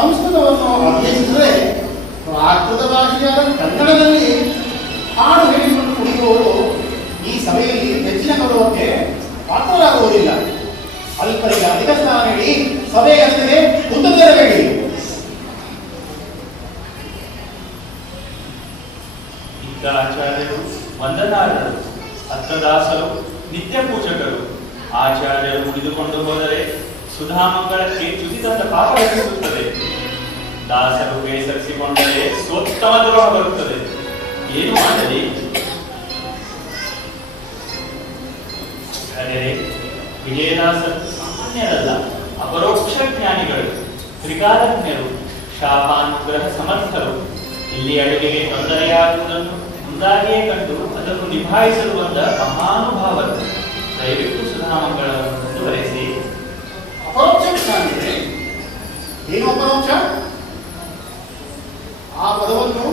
ಸಂಸ್ಕೃತವನ್ನು ಅಭ್ಯಸಿಸಿದರೆ ಪ್ರಾಕೃತ ಭಾಷೆಯಾದ ಕನ್ನಡದಲ್ಲಿ ಹಾಡು ಹೇಳಿಕೊಂಡು ಕುಡಿಯುವವರು ಈ ಸಭೆಯಲ್ಲಿ ಹೆಚ್ಚಿನ ಗೌರವಕ್ಕೆ ಪಾತ್ರರಾಗುವುದಿಲ್ಲ. ಅಲ್ಪರಿಗೆ ಅಧಿಕ ಸ್ಥಾನ ನೀಡಿ ಸಭೆಯೊಂದಿಗೆ ಕುಂದಬೇಡಿ. ಆಚಾರ್ಯರು ವಂದನಾರ್ಹರು, ಅರ್ಥದಾಸರು, ನಿತ್ಯ ಪೂಜಕರು. ಆಚಾರ್ಯರು ಉಳಿದುಕೊಂಡು ಹೋದರೆ ಸುಧಾಮಂಗಳಕ್ಕೆ ಚ್ಯುತಿತಂದ ಪಾಪ ಹೆಚ್ಚಿಸುತ್ತದೆ. ದಾಸರು ಬೇಸರಿಸಿಕೊಂಡರೆ ಸ್ವೋತ್ತಮ ದ್ರೋಹ ಬರುತ್ತದೆ. ಏನು ಮಾಡಲಿ? ಹಾಗೆಯೇ ವಿಜಯದಾಸರು ಸಾಮಾನ್ಯರಲ್ಲ, ಅಪರೋಕ್ಷ ಜ್ಞಾನಿಗಳು, ತ್ರಿಕಾಲಜ್ಞರು, ಶಾಪಾನುಗ್ರಹ ಸಮರ್ಥರು. ಇಲ್ಲಿ ಅಡುಗೆಗೆ ತೊಂದರೆಯಾಗುವುದನ್ನು ಮುಂದಾಗಿಯೇ ಕಂಡು ಅದನ್ನು ನಿಭಾಯಿಸಲು ಬಂದ ಮಹಾನುಭಾವರು. ದಯವಿಟ್ಟು ಸುಧಾಮಂಗಳವನ್ನು ಮುಂದುವರೆಸಿ. ಅಪರೋಕ್ಷ ಜ್ಞಾನಿಗಳೇ, ಏನು ಅಪರೋಕ್ಷ? ಆ ಪದವನ್ನು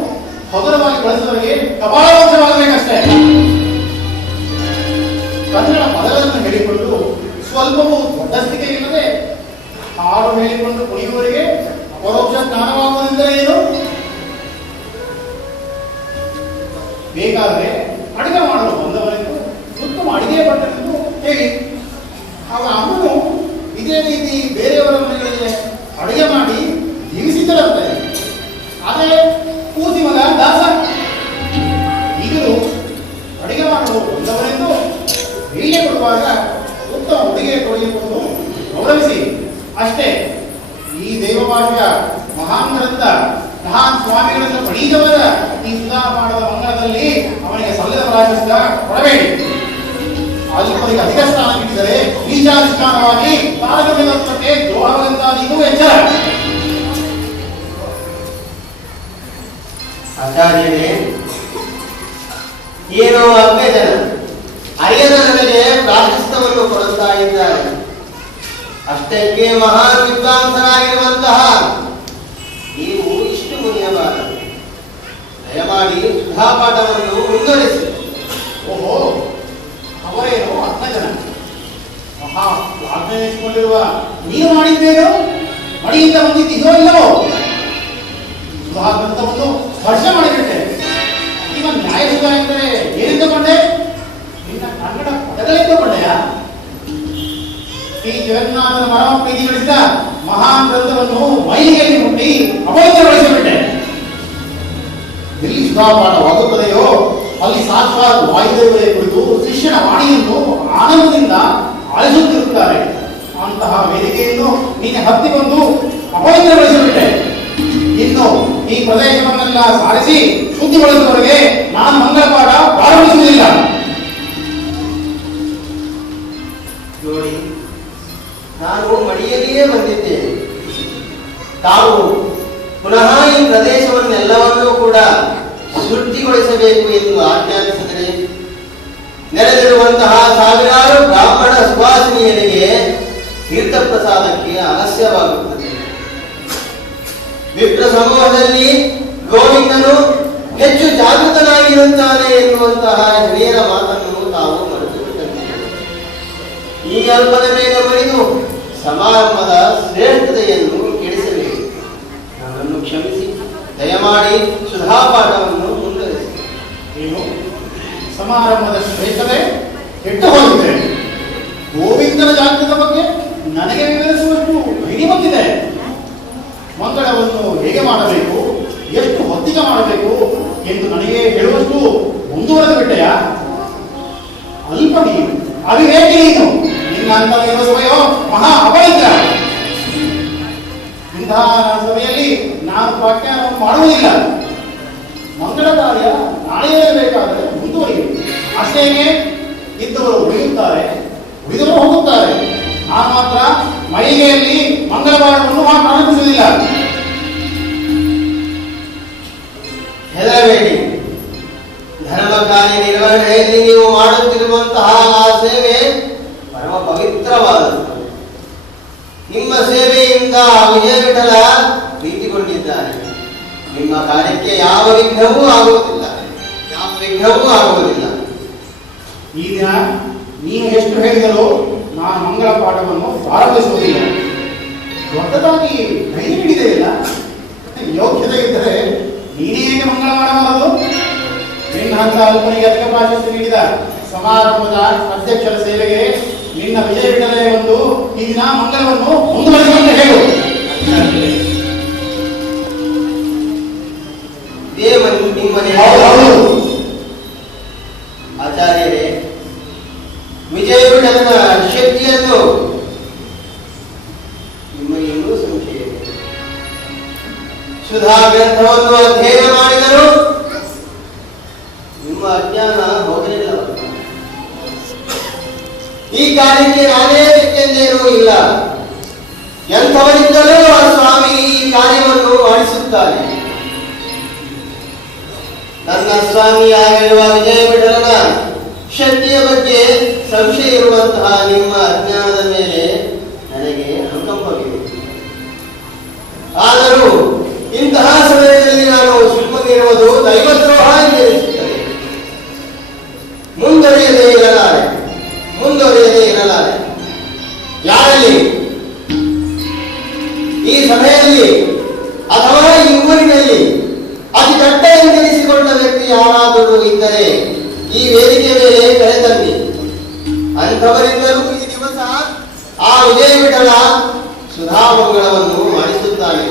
ಹಗುರವಾಗಿ ಬಳಸುವವರಿಗೆ ಕಪಾಳವಂಶವಾಗಬೇಕಷ್ಟೇ. ಕನ್ನಡ ಪದಗಳನ್ನು ಹೇಳಿಕೊಂಡು ಸ್ವಲ್ಪವೂ ದೊಡ್ಡಸ್ತಿಕೆ ಇಲ್ಲದೆ ಹಾಡು ಹೇಳಿಕೊಂಡು ಕುಣಿಯುವವರಿಗೆ ಅಪರೋಕ್ಷ ಜ್ಞಾನವಾಗುವುದೆಂದರೆ ಏನು? ಬೇಕಾದರೆ ಅಡಿಗೆ ಮಾಡಲು ಬಂದವರೆಂದು ಉತ್ತಮ ಅಡಿಗೆ ಭಟ್ಟರೆಂದು ಹೇಳಿ. ಅವರ ಅಮ್ಮನು ಇದೇ ರೀತಿ ಬೇರೆಯವರ ಮನೆಗಳಿಗೆ ಅಡುಗೆ ಮಾಡಿ ಜೀವಿಸಿದ್ದರಂತೆ. ಆದರೆ ಕೂಸಿ ಮಗ ದಾಸ ಈಗಲೂ ಅಡಿಗೆ ಮಾಡಲು ಬಂದವರೆಂದು ಹೀಗೆ ಕೊಡುವಾಗ ಉತ್ತಮ ಉಡುಗೆ ತೊಡಗಿಕೊಂಡು ಗೌರವಿಸಿ ಅಷ್ಟೇ. ಈ ದೇವಭಾಷೆಯ ಮಹಾನ್ ಗ್ರಂಥ ಮಹಾನ್ ಸ್ವಾಮಿಗಳನ್ನು ಪಡೆದವರ ಈ ಸುಧಾಪಾಠದ ಮಂಗಳದಲ್ಲಿ ಅವನಿಗೆ ಸಲ್ಲದ ಪ್ರಾಶಸ್ತ್ಯ ಕೊಡಬೇಡಿ. ಅಲ್ಪರಿಗೆ ಅಧಿಕ ಸ್ಥಾನ ನೀಡಿದರೆ ಈಶಾಧಿಷ್ಠಾನವಾಗಿ ತಾರತಮ್ಯಕ್ಕೆ ದ್ರೋಹವೆಂದಾದಿಗೂ ಎಚ್ಚರ. ಆಚಾರ್ಯರೇ, ಏನೋ ಅಜ್ಞಜನ ಅರಿಯದ ನನಗೆ ಪ್ರಾಶಸ್ತ್ಯವನ್ನು ಕೊಡುತ್ತಾ ಇದ್ದಾರೆ. ಅಷ್ಟಕ್ಕೆ ಮಹಾನ್ ವಿದ್ವಾಂಸರಾಗಿರುವಂತಹ ನೀವು ಇಷ್ಟು ಮುನಿಯಬಾರದು. ದಯಮಾಡಿ ಸುಧಾಪಾಠವನ್ನು ಮುಂದುವರಿಸಿ. ಓಹೋ, ಅವರೇನು ಅಜ್ಞಜನ ಮಹಾ ಆಜ್ಞಾನಿಸಿಕೊಂಡಿರುವ ನೀನು ಮಾಡಿದ್ದೇನೋ ಮಡಿಯಿಂದ ಬಂದಿದ್ದೀಯೋ ಇಲ್ಲವೋ? ಸುಧಾ ಗ್ರಂಥವನ್ನು ಸ್ಪರ್ಶ ಮಾಡಿಬಿಟ್ಟೆ. ಈಗ ನ್ಯಾಯಸುಧ ಎಂದರೆ ಏನೆಂದುಕೊಂಡೆ? ನಿನ್ನ ಕನ್ನಡ ಪದಗಳೆಂದುಕೊಂಡೆಯ? ಶ್ರೀ ಜಗನ್ನಾಥನ ಮರಮ ಪ್ರೀತಿಗಳಿಸಿದ ಮಹಾನ್ ಗ್ರಂಥವನ್ನು ಮೈಲಿಗೆಯಲ್ಲಿ ಮುಟ್ಟಿ ಅಪವಿತ್ರಗೊಳಿಸಿಬಿಟ್ಟೆ. ಎಲ್ಲಿ ಸುಧಾಪಾಠವಾಗುತ್ತದೆಯೋ ಅಲ್ಲಿ ಸಾಕ್ಷಾತ್ ವಾಯುದೇವರೇ ಕುರಿತು ಶಿಷ್ಯನ ವಾಣಿಯನ್ನು ಆನಂದದಿಂದ ಆಲಿಸುತ್ತಿರುತ್ತಾರೆ. ಅಂತಹ ವೇದಿಕೆಯನ್ನು ನೀನೆ ಹತ್ತಿ ಬಂದು ಅಪವಿತ್ರಗೊಳಿಸಿಬಿಟ್ಟೆ. ಇನ್ನು ಈ ಪ್ರದೇಶವನ್ನೆಲ್ಲ ಸಾರಿಸಿ ಶುದ್ಧಿಗೊಳಿಸುವವರೆಗೆ ನಾನು ಮಂಗಳಪಾಠ ಪ್ರಾರಂಭಿಸುವುದಿಲ್ಲ. ನೋಡಿ, ನಾನು ಮಡಿಯಲ್ಲಿಯೇ ಬಂದಿದ್ದೇನೆ. ತಾವು ಪುನಃ ಈ ಪ್ರದೇಶವನ್ನೆಲ್ಲವನ್ನೂ ಕೂಡ ಶುದ್ಧಿಗೊಳಿಸಬೇಕು ಎಂದು ಆಜ್ಞಾಪಿಸಿದರೆ ನೆರೆದಿರುವಂತಹ ಸಾವಿರಾರು ಬ್ರಾಹ್ಮಣ ಸುವಾಸಿನಿಯರಿಗೆ ತೀರ್ಥ ಪ್ರಸಾದಕ್ಕೆ ಆಲಸ್ಯವಾಗುತ್ತದೆ. ವಿಪ್ರ ಸಮೂಹದಲ್ಲಿ ಗೋವಿಂದನು ಹೆಚ್ಚು ಜಾಗೃತನಾಗಿರುತ್ತಾನೆ ಎನ್ನುವಂತಹ ಹಿರಿಯರ ಮಾತನ್ನು ತಾವು ಮರೆತು ಬಿಟ್ಟಿದ್ದಾರೆ. ಈ ಅಲ್ಪದ ಮೇಲೆ ಮಣಿದು ಸಮಾರಂಭದ ಶ್ರೇಷ್ಠತೆಯನ್ನು ಕೆಡಿಸಬೇಕು. ನನ್ನನ್ನು ಕ್ಷಮಿಸಿ ದಯಮಾಡಿ ಸುಧಾಪಾಠವನ್ನು ಮುಂದುವರಿಸಿ. ಏನು ಸಮಾರಂಭದ ಶ್ರೇಷ್ಠತೆ ಕೆಟ್ಟು ಹೋಗಿದೆ? ಗೋವಿಂದನ ಜಾಗೃತ ಬಗ್ಗೆ ನನಗೆ ವಿವರಿಸುವಷ್ಟು ಹಿಡಿ ಬಂದಿದೆ. ಮಂಗಳವನ್ನು ಹೇಗೆ ಮಾಡಬೇಕು, ಎಷ್ಟು ಹೊತ್ತಿಗೆ ಮಾಡಬೇಕು ಎಂದು ನನಗೆ ಹೇಳುವಷ್ಟು ಮುಂದುವರೆದು ಬಿಟ್ಟೆಯ? ಅಲ್ಪ ನೀನು ಅವಿವೇಕಿ ನೀನು. ನಿನ್ನ ಅಂತ ಸಭೆಯೋ ಮಹಾ ಅಪವಿತ್ರ. ಇಂತಹ ಸಭೆಯಲ್ಲಿ ನಾನು ವ್ಯಾಖ್ಯಾನವನ್ನು ಮಾಡುವುದಿಲ್ಲ. ಮಂಗಳ ಕಾರ್ಯ ನಾಳೆಯೇ ಬೇಕಾದರೆ ಮುಂದುವರಿಯು. ಅಷ್ಟೇನೆ ಇದ್ದವರು ಉಳಿಯುತ್ತಾರೆ, ಉಳಿದವರು ಹೋಗುತ್ತಾರೆ. ಆ ಮಾತ್ರ ಮಳಿಗೆಯಲ್ಲಿ ಮಂಗಳವಾರವನ್ನು ಪ್ರಾರಂಭಿಸುವುದಿಲ್ಲ. ಹೆದರಬೇಡಿ. ಧರ್ಮ ಕಾರ್ಯ ನಿರ್ವಹಣೆಯಲ್ಲಿ ನೀವು ಮಾಡುತ್ತಿರುವಂತಹ ಆ ಸೇವೆ ಪರಮ ಪವಿತ್ರವಾದದ್ದು. ನಿಮ್ಮ ಸೇವೆಯಿಂದ ವಿಜಯ ವಿಠಲ ಪ್ರೀತಿಗೊಂಡಿದ್ದಾರೆ. ನಿಮ್ಮ ಕಾರ್ಯಕ್ಕೆ ಯಾವ ವಿಘ್ನವೂ ಆಗುವುದಿಲ್ಲ. ಈ ದಿನ ನೀನು ಎಷ್ಟು ಹೇಳಿದರೂ ನಾನು ಮಂಗಳ ಪಾಠವನ್ನು ಪ್ರಾರಂಭಿಸುವುದಿಲ್ಲ. ದೊಡ್ಡದಾಗಿ ಕೈ ಹಿಡಿದೆಯಿಲ್ಲ. ಯೋಗ್ಯತೆ ಇದ್ದರೆ ನೀನೇ ಹೇಗೆ ಮಂಗಳ ಮಾಡಬಾರದು? ನಿನ್ನ ಹಂತ ಅಲ್ಪನಿಗೆ ಅಧಿಕ ಪ್ರಾಶಸ್ತ್ಯ ನೀಡಿದ ಸಮಾರಂಭದ ಅಧ್ಯಕ್ಷರ ಸೇವೆಗೆ ನಿನ್ನ ವಿಜಯ ವಿಠಲೇ ಒಂದು ಈ ದಿನ ಮಂಗಳವನ್ನು ಮುಂದುವರಿಸುವಂತೆ ಹೇಳು. ಆಚಾರ್ಯರೇ, ವಿಜಯ ವಿಠಲನ ಶಕ್ತಿಯನ್ನು ನಿಮಗೆ ಇನ್ನೂ ಸಂಶಯ ಇದೆ. ಸುಧಾ ಗ್ರಂಥವನ್ನು ಅಧ್ಯಯನ ಮಾಡಿದರು ನಿಮ್ಮ ಅಜ್ಞಾನ ಹೋಗಲಿಲ್ಲ. ಈ ಕಾರ್ಯಕ್ಕೆ ನಾನೇ ಬೇಕೆಂದೇನೂ ಇಲ್ಲ. ಎಂಥವರಿದ್ದರೂ ಆ ಸ್ವಾಮಿ ಈ ಕಾರ್ಯವನ್ನು ಮಾಡಿಸುತ್ತಾರೆ. ನನ್ನ ಸ್ವಾಮಿಯಾಗಿರುವ ವಿಜಯ ವಿಠಲನ ಶಕ್ತಿಯ ಬಗ್ಗೆ ಸಂಶಯ ಇರುವಂತಹ ನಿಮ್ಮ ಅಜ್ಞಾನದ ಮೇಲೆ ನನಗೆ ಅನುಕಂಪವಿದೆ. ಆದರೂ ಇಂತಹ ಸಮಯದಲ್ಲಿ ನಾನು ಸುಮ್ಮನಿರುವುದು ದೈವದ್ರೋಹ ಎಂದೆನಿಸುತ್ತದೆ. ಮುಂದುವರಿಯದೇ ಇರಲಾರೆ. ಯಾರಲ್ಲಿ ಈ ಸಭೆಯಲ್ಲಿ ಅಥವಾ ಈ ಊರಿನಲ್ಲಿ ಅತಿ ದೊಡ್ಡ ಎಂದೆನಿಸಿಕೊಂಡ ವ್ಯಕ್ತಿ ಯಾರಾದರೂ ಇದ್ದರೆ ಈ ವೇದಿಕೆ ಮೇಲೆ ಕರೆತನ್ನಿ. ಅಂಥವರಿಂದಲೂ ಈ ದಿವಸ ಆ ವಿಜಯ ವಿಠಲ ಸುಧಾಮಂಗಳವನ್ನು ಮಾಡಿಸುತ್ತಾನೆ.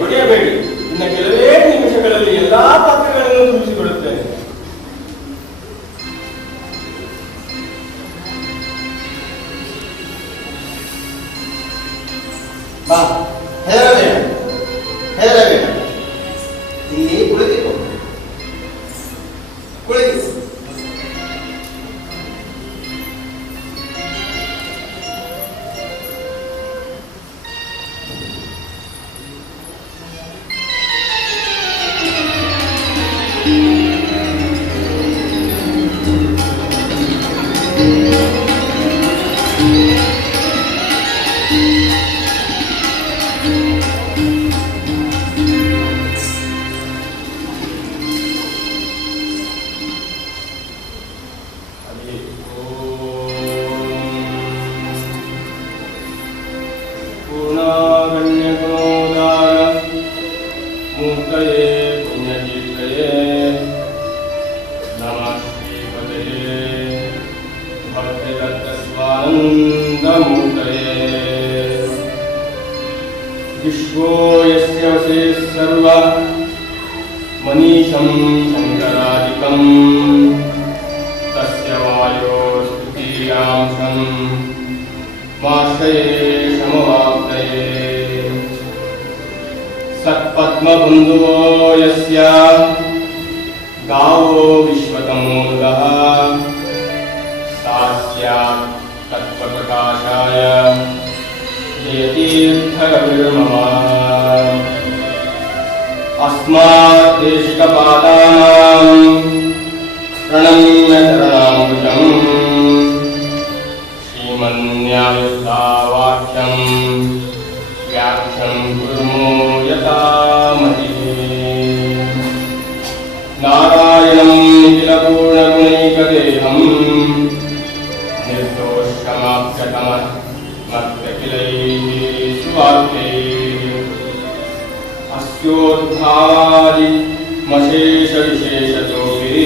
ಹೊಡೆಯಬೇಡಿ. ಇನ್ನು ಕೆಲವೇ ನಿಮಿಷಗಳಲ್ಲಿ ಎಲ್ಲಾ ಪಾತ್ರಗಳನ್ನು ತುಂಬಿಸಿಕೊಳ್ಳುತ್ತೇನೆ. ಬಾ, ಹೆದರಬೇಡ. ಇಲ್ಲಿ ಕುಳಿತುಕೋ. विश्वो यस्य वशे सर्व मनीषं शङ्करादिकं तस्य वायोस्तुतीयांशं माश्रये समवाप्तये सत्पद्मबन्धुवो यस्य गावो विश्वतमोदः सास्यात् तत्त्वप्रकाशाय जयतीर्थविर्मम अस्मात् देशिकपादानां प्रणम्य चरणाम्बुजं श्रीमन्यायस्तावाक्यं व्याख्यं कुर्मो यथामतिः नारायणं निखिलपूर्णगुणैकदेहं निर्दोषमाप्यतमः मत्किलैः सुवाक्यैः अस्योद्धादिमशेषविशेषतोऽपि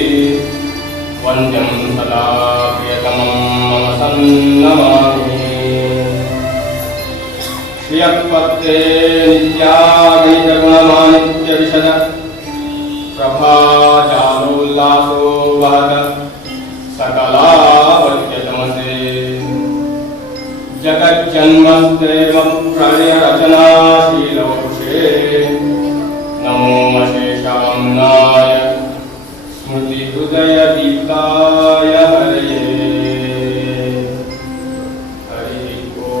वन्द्यं सदा प्रियतमं मम सन्नमामि श्रियःपत्ते नित्यागणितगुणमानित्यविशद प्रभाजालोल्लासो वहत सकलावत्यतमसे जगज्जन्मस्तेव प्रणयरचनाशीलवपुषे नमो मशेषाम्नाय स्मृतिहृदयदीप्ताय हरये हरि ॐ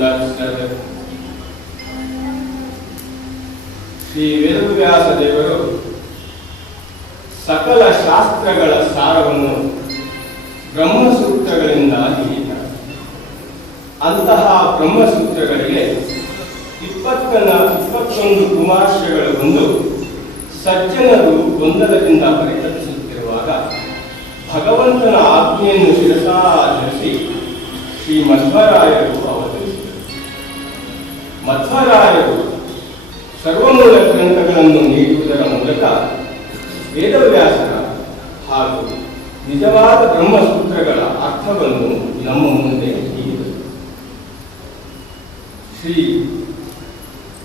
दर्शय ಶ್ರೀ ವೇದವ್ಯಾಸ ದೇವರು ಸಕಲ ಶಾಸ್ತ್ರಗಳ ಸಾರವನ್ನು ಬ್ರಹ್ಮಸೂತ್ರಗಳಿಂದ ಹೇಳಿದ್ದಾರೆ. ಅಂತಹ ಬ್ರಹ್ಮಸೂತ್ರಗಳಿಗೆ 21 ಕುಮಾರ್ಷೆಗಳು ಬಂದು ಸಜ್ಜನರು ಗೊಂದಲದಿಂದ ಪರಿತಪಿಸುತ್ತಿರುವಾಗ ಭಗವಂತನ ಆಜ್ಞೆಯನ್ನು ಶಿರಸಾಧರಿಸಿ ಶ್ರೀ ಮಧ್ವರಾಯರು ಅವತರಿಸಿದರು. ಮಧ್ವರಾಯರು ಸರ್ವಮೂಲ ಗ್ರಂಥಗಳನ್ನು ನೀಡುವುದರ ಮೂಲಕ ವೇದವ್ಯಾಸರ ಹಾಗೂ ನಿಜವಾದ ಬ್ರಹ್ಮಸೂತ್ರಗಳ ಅರ್ಥವನ್ನು ನಮ್ಮ ಮುಂದೆ ನೀಡಿದರು. ಶ್ರೀ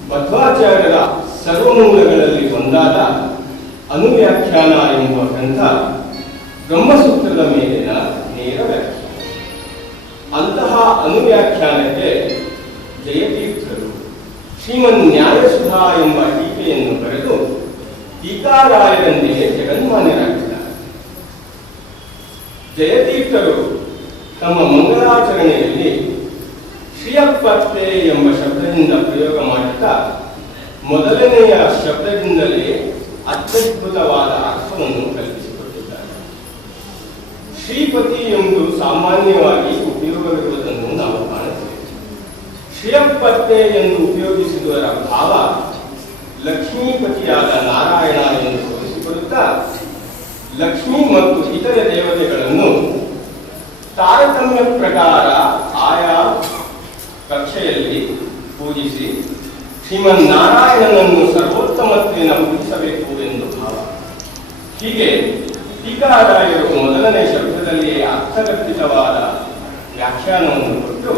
ಮಧ್ವಾಚಾರ್ಯರ ಸರ್ವಮೂಲಗಳಲ್ಲಿ ಒಂದಾದ ಅನುವ್ಯಾಖ್ಯಾನ ಎಂಬ ಗ್ರಂಥ ಬ್ರಹ್ಮಸೂತ್ರದ ಮೇಲಿನ ನೇರ ವ್ಯಾಖ್ಯಾನ. ಅಂತಹ ಅನುವ್ಯಾಖ್ಯಾನಕ್ಕೆ ಜಯತೀರ್ಥರು ಶ್ರೀಮನ್ ನ್ಯಾಯಸುಧಾ ಎಂಬ ಟೀಕೆಯನ್ನು ಬರೆದು ಟೀಕಾರಾಯರೊಂದಿಗೆ ಜಗನ್ಮಾನ್ಯರಾಗಿದ್ದಾರೆ. ಜಯತೀರ್ಥರು ತಮ್ಮ ಮಂಗಲಾಚರಣೆಯಲ್ಲಿ ಶ್ರೀಯಪ್ಪತ್ತೆ ಎಂಬ ಶಬ್ದದಿಂದ ಪ್ರಯೋಗ ಮಾಡುತ್ತಾ ಮೊದಲನೆಯ ಶಬ್ದದಿಂದಲೇ ಅತ್ಯದ್ಭುತವಾದ ಅರ್ಥವನ್ನು ಕಲ್ಪಿಸಿಕೊಟ್ಟಿದ್ದಾರೆ. ಶ್ರೀಪತಿ ಎಂಬುದು ಸಾಮಾನ್ಯವಾಗಿ ಉಪಯೋಗವಿರುವುದನ್ನು ನಾವು ಕಾಣುತ್ತೇವೆ. ಶ್ರೀಯಪ್ಪತ್ತೆ ಎಂದು ಉಪಯೋಗಿಸಿದವರ ಭಾವ ಲಕ್ಷ್ಮೀಪತಿಯಾದ ನಾರಾಯಣ ಎಂದು ತೋರಿಸಿಕೊಡುತ್ತಾ ಲಕ್ಷ್ಮೀ ಮತ್ತು ಇತರ ದೇವತೆಗಳನ್ನು ತಾರತಮ್ಯ ಪ್ರಕಾರ ಆಯಾ ಕಕ್ಷೆಯಲ್ಲಿ ಪೂಜಿಸಿ ಶ್ರೀಮನ್ನಾರಾಯಣನನ್ನು ಸರ್ವೋತ್ತಮತ್ವೇನ ಪೂಜಿಸಬೇಕು ಎಂದು ಭಾವ. ಹೀಗೆ ಟೀಕಾರಾಯರು ಮೊದಲನೇ ಶಬ್ದದಲ್ಲಿಯೇ ಅರ್ಥಗರ್ಭಿತವಾದ ವ್ಯಾಖ್ಯಾನವನ್ನು ಕೊಟ್ಟು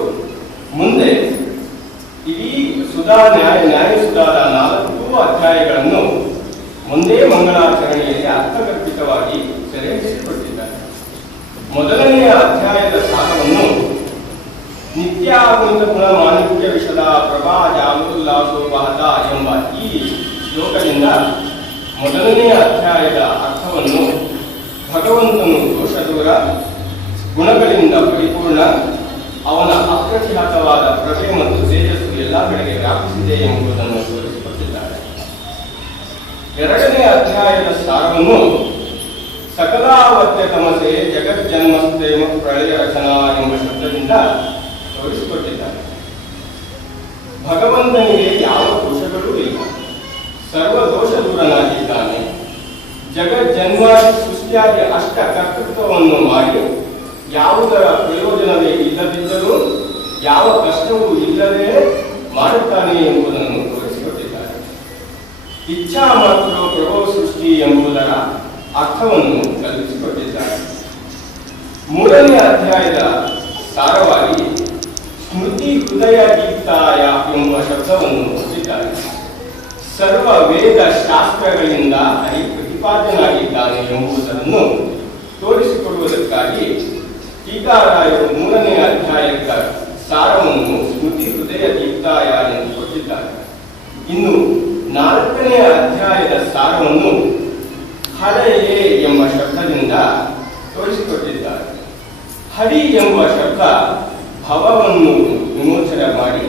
ಮುಂದೆ ಇಡೀ ನ್ಯಾಯಸುಧಾದ 4 ಅಧ್ಯಾಯಗಳನ್ನು ಒಂದೇ ಮಂಗಳಾಚರಣೆಯಲ್ಲಿ ಅರ್ಥಗರ್ಭಿತವಾಗಿ ಸೆರೆಹಿಡಿಸಿಕೊಟ್ಟಿದ್ದಾರೆ. ಮೊದಲನೆಯ ಅಧ್ಯಾಯದ ಸಾರವನ್ನು ನಿತ್ಯಾಗುಂತ ಗುಣ ಮಾಣಿಕ್ಯ ವಿಷದ ಪ್ರಭಾ ಜಾಲೋಲ್ಲಾಸೋ ವಹತ ಎಂಬ ಈ ಶ್ಲೋಕದಿಂದ ಮೊದಲನೆಯ ಅಧ್ಯಾಯದ ಅರ್ಥವನ್ನು ಭಗವಂತನು ದೋಷದೂರ, ಗುಣಗಳಿಂದ ಪರಿಪೂರ್ಣ, ಅವನ ಅಪ್ರತಿಹತವಾದ ಪ್ರಭೆ ಮತ್ತು ತೇಜಸ್ಸು ಎಲ್ಲ ಕಡೆಗೆ ವ್ಯಾಪಿಸಿದೆ ಎಂಬುದನ್ನು ತೋರಿಸಿಕೊಟ್ಟಿದ್ದಾರೆ. ಎರಡನೇ ಅಧ್ಯಾಯದ ಸಾರವನ್ನು ಸಕಲಾವತ್ಯ ತಮಸೆ ಜಗಜ್ಜನ್ಮಸ್ಥೆ ಪ್ರಳಯ ರಚನಾ ಎಂಬ ಶಬ್ದದಿಂದ ತೋರಿಸಿಕೊಟ್ಟಿದ್ದಾರೆ. ಭಗವಂತನಿಗೆ ಯಾವ ದೋಷಗಳೂ ಇಲ್ಲ, ಸರ್ವ ದೋಷ ದೂರನಾಗಿದ್ದಾನೆ. ಜಗಜ್ಜನ್ಮ ಸೃಷ್ಟಿಯಾಗಿ ಅಷ್ಟ ಕರ್ತೃತ್ವವನ್ನು ಮಾಡಿ ಯಾವುದರ ಪ್ರಯೋಜನವೇ ಇಲ್ಲದಿದ್ದರೂ ಯಾವ ಕಷ್ಟವೂ ಇಲ್ಲದೆ ಮಾಡುತ್ತಾನೆ ಎಂಬುದನ್ನು ತೋರಿಸಿಕೊಟ್ಟಿದ್ದಾರೆ. ಇಚ್ಛಾ ಮಾತ್ರ ಪ್ರಭೋ ಸೃಷ್ಟಿ ಎಂಬುದರ ಅರ್ಥವನ್ನು ಕಲ್ಪಿಸಿಕೊಟ್ಟಿದ್ದಾರೆ. ಮೂರನೇ ಅಧ್ಯಾಯದ ಸಾರವಾಗಿ ಸ್ಮೃತಿ ಹೃದಯ ದೀಪ್ತಾಯ ಎಂಬ ಶಬ್ದವನ್ನು ಹೊಂದಿದ್ದಾರೆ. ಸರ್ವ ವೇದ ಶಾಸ್ತ್ರಗಳಿಂದ ಹರಿ ಪ್ರತಿಪಾದ್ಯನಾಗಿದ್ದಾನೆ ಎಂಬುದನ್ನು ತೋರಿಸಿಕೊಡುವುದಕ್ಕಾಗಿ ಟೀಕಾರಾಯರು ಮೂರನೇ ಅಧ್ಯಾಯದ ಸಾರವನ್ನು ಸ್ಮೃತಿ ಹೃದಯ ದೀಪ್ತಾಯ ಎಂದು ಕೊಟ್ಟಿದ್ದಾರೆ. ಇನ್ನು ನಾಲ್ಕನೇ ಅಧ್ಯಾಯದ ಸಾರವನ್ನು ಹರೆಯೇ ಎಂಬ ಶಬ್ದದಿಂದ ತೋರಿಸಿಕೊಟ್ಟಿದ್ದಾರೆ. ಹರಿ ಎಂಬ ಶಬ್ದ ಭವವನ್ನು ವಿಮೋಚನೆ ಮಾಡಿ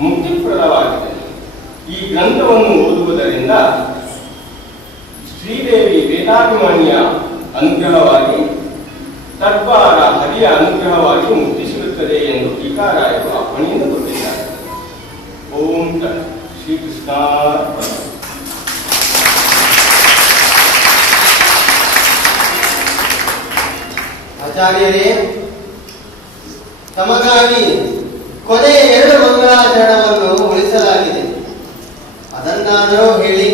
ಮುಕ್ತಿಪ್ರದವಾಗಿದೆ. ಈ ಗ್ರಂಥವನ್ನು ಓದುವುದರಿಂದ ಶ್ರೀದೇವಿ ವೇದಾಭಿಮಾನಿಯ ಅನುಗ್ರಹವಾಗಿ ತದ್ವಾರ ಹರಿಯ ಅನುಗ್ರಹವಾಗಿ ಮುಕ್ತಿ ಸಿಗುತ್ತದೆ ಎಂದು ಟೀಕಾರಾಯರು ಅಪ್ಪಣೆಯನ್ನು ಕೊಟ್ಟಿದ್ದಾರೆ. ಓಂ ಶ್ರೀಕೃಷ್ಣ. ಆಚಾರ್ಯರೇ, ತಮಗಾಗಿ ಕೊನೆಯ 2 ಮಂಗಳಾಚರಣವನ್ನು ಉಳಿಸಲಾಗಿದೆ. ಅದನ್ನಾದರೂ ಹೇಳಿ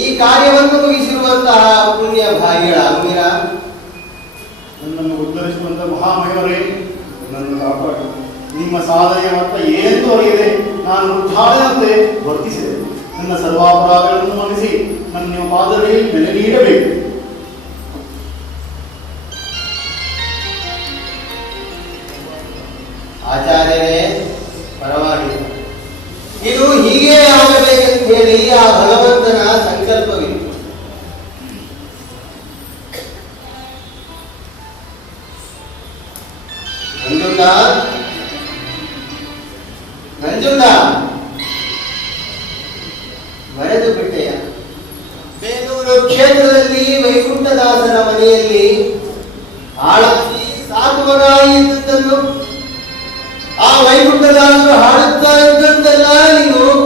ಈ ಕಾರ್ಯವನ್ನು ಮುಗಿಸಿರುವಂತಹ ಪುಣ್ಯ ಭಾಗಿಗಳಾಗುವಿರಾ? ನನ್ನನ್ನು ಉದ್ಧರಿಸುವಂತ ಮಹಾಮಹಿಮರೇ, ನನ್ನನ್ನು ಕಾಪಾಡಿ. ನಿಮ್ಮ ಸಾಧನೆಯ ಅರ್ಥ ಏನೆಂದು ಅರಿಯದೆ ನಾನು ಉದ್ಧಾರದಂತೆ ವರ್ತಿಸಿದೆ. ನನ್ನ ಸರ್ವಾಪರಾಧಗಳನ್ನು ಮನ್ನಿಸಿ ನನ್ನ ನಿಮ್ಮ ಪಾದದಲ್ಲಿ ಬೆಲೆ ನೀಡಬೇಕು. ಆಚಾರ್ಯರೇ, ಪರವಾಗಿಲ್ಲ. ಇದು ಹೀಗೆ ಆಗಬೇಕೆಂದು ಹೇಳಿ ಆ ಭಗವಂತನ ಸಂಕಲ್ಪವಿತ್ತು. ನಂಜುಂಡ ಮರೆತು ಬಿಟ್ಟೆಯ? ಬೇಲೂರು ಕ್ಷೇತ್ರದಲ್ಲಿ ವೈಕುಂಠದಾಸರ ಮನೆಯಲ್ಲಿ ಆಳಾಗಿ ಸಾಕುವರಾಗಿ ಇದ್ದುದನ್ನು ವೈಕುಂಠದಾಸರು